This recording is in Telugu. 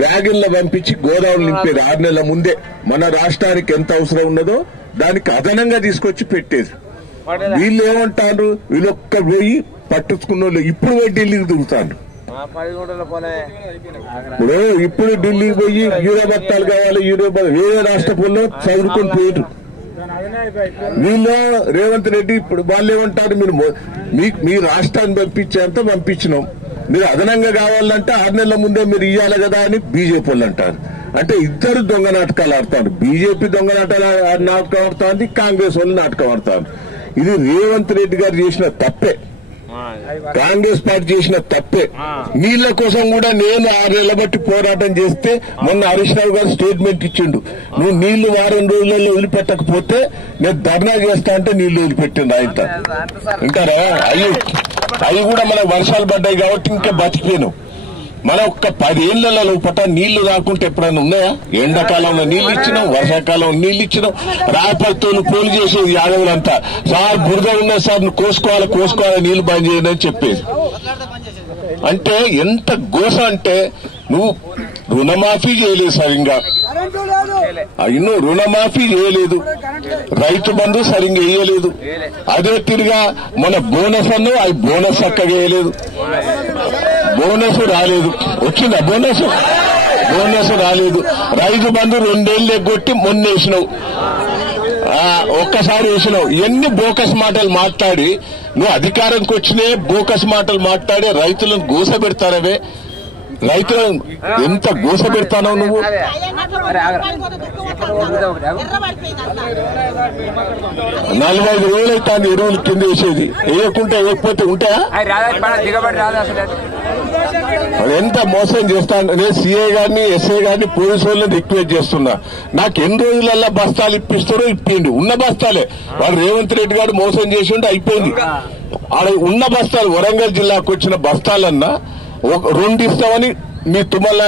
వ్యాగన్లో పంపించి గోదావరి నింపేది 6 నెలల ముందే. మన రాష్ట్రానికి ఎంత అవసరం ఉన్నదో దానికి అదనంగా తీసుకొచ్చి పెట్టేది. వీళ్ళు ఏమంటారు, వీళ్ళొక్క పోయి పట్టించుకున్న వాళ్ళు ఇప్పుడు పోయి ఢిల్లీకి దిగుతారు. ఇప్పుడు ఢిల్లీకి పోయి యూరియా బత్తాలు కావాలి, వేరే రాష్ట్ర పనులు చదువుకొని పోయారు. వీళ్ళు రేవంత్ రెడ్డి ఇప్పుడు వాళ్ళు ఏమంటారు, మీరు మీ రాష్ట్రాన్ని పంపించేంత పంపించినాం, మీరు అదనంగా కావాలంటే 6 నెలల ముందే మీరు ఇవ్వాలి కదా అని బీజేపీ వాళ్ళు అంటారు. అంటే ఇద్దరు దొంగ నాటకాలు ఆడతారు. బీజేపీ దొంగ నాటకం ఆడుతుంది, కాంగ్రెస్ వాళ్ళు నాటకం ఆడతారు. ఇది రేవంత్ రెడ్డి గారు చేసిన తప్పే, కాంగ్రెస్ పార్టీ చేసిన తప్పే. నీళ్ల కోసం కూడా నేను 6 నెలల బట్టి పోరాటం చేస్తే మొన్న హరీష్ రావు గారు స్టేట్మెంట్ ఇచ్చిండు, నువ్వు నీళ్లు 4 రోజులలో వదిలిపెట్టకపోతే నేను ధర్నా చేస్తా అంటే నీళ్లు వదిలిపెట్టిండు ఆయన. వింటారా? అవి కూడా మనకు వర్షాలు పడ్డాయి కాబట్టి ఇంకా బతికిపోయాను. మనం ఒక్క 10 ఏళ్ల లోపల నీళ్లు రాకుంటే ఎప్పుడైనా ఉన్నాయా? ఎండాకాలంలో నీళ్లు ఇచ్చినాం, వర్షాకాలంలో నీళ్లు ఇచ్చినాం. రాపర్తోలు పోలు చేసేది యాదవులంతా, సార్ బురద ఉన్నా సార్ నువ్వు కోసుకోవాలి నీళ్లు బంద్ చేయండి అని చెప్పేది. అంటే ఎంత గోస అంటే, నువ్వు రుణమాఫీ చేయలేదు సరిగ్గా, అయినో రుణమాఫీ చేయలేదు, రైతు బంధు సరిగ్గా వేయలేదు. అదే తిరిగా మన బోనస్ అನ್ನು అవి బోనస్ చక్కగా వేయలేదు, బోనస్ రాలేదు. వచ్చిందా బోనస్ రాలేదు. రైతు బంధు 2 ఏళ్ళు ఎగ్గొట్టి మొన్న వేసినావు, ఒక్కసారి వేసినావు. ఎన్ని బోకస్ మాటలు మాట్లాడి నువ్వు అధికారంకి వచ్చినే బోకస్ మాటలు మాట్లాడి రైతులను గోస పెడతారవే. రైతులను ఎంత గోస పెడతానో నువ్వు. 45 రోజులు అవుతాను ఎరువులు కింద వేసేది, వేయకుంటే వేయకపోతే ఉంటాయా? ఎంత మోసం చేస్తాను. నేను సీఏ గారిని ఎస్ఐ గారిని పోలీసు వాళ్ళని రిక్వెస్ట్ చేస్తున్నా, నాకు ఎన్ని రోజులల్లా బస్తాలు ఇప్పిస్తారో ఇప్పిండి. ఉన్న బస్తాలే వాడు రేవంత్ రెడ్డి గారు మోసం చేసి ఉంటే అయిపోయింది. ఆడ ఉన్న బస్తాలు వరంగల్ జిల్లాకు వచ్చిన బస్తాలన్నా 2 ఇస్తామని మీ తుమ్మల